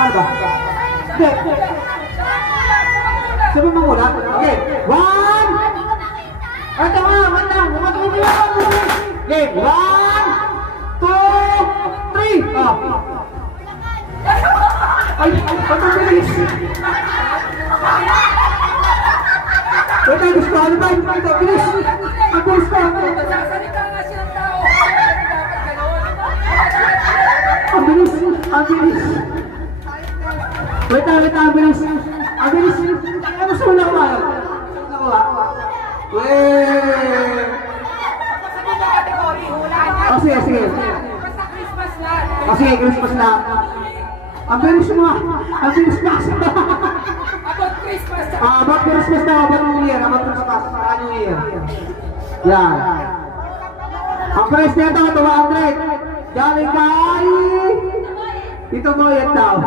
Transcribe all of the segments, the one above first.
Ano ba? Okay. Sabi mangulat? Okay. 1! Ito nga, matang. Okay. 1, 2, 3. Ay, pagkabilis. Wait, ay, gusto ano ba? Pagkabilis. Pagkabilis pa. Nagsasalita nga silang tao. Dapat gano'n. Ang bilis. Ang bilis. Wait, ang bilis. Ang bilis. Ano sa wala ko ba? Wait. Sabi na kategory, hulaan niya. Sige, sige. Basta Christmas na. Sige, Christmas na. Ang bilis mo. Ang bilis na. About Christmas. About Christmas na. About New Year. About Christmas. New Year. Yan. Ang price na ito, 200. Galing kay... Ito mo yan daw.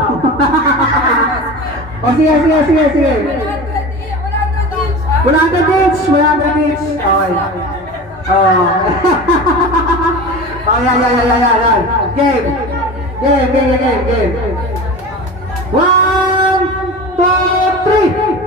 O sige. 100 each. 100 each. Okay. Oh. Oh, yan. Game. 1, 2, 3.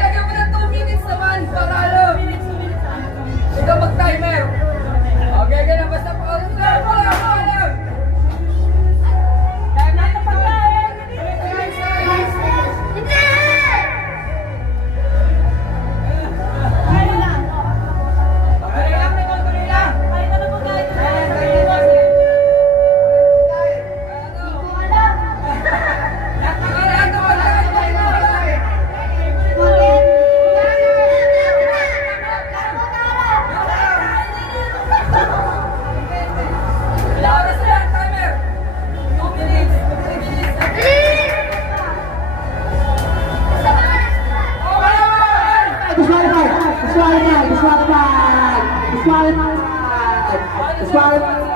Lagyan mo ng 2 minutes naman para alam. Ikaw mag-timer. Okay, ganun. Basta pa alam. Time na ito pagkain. Disqualified.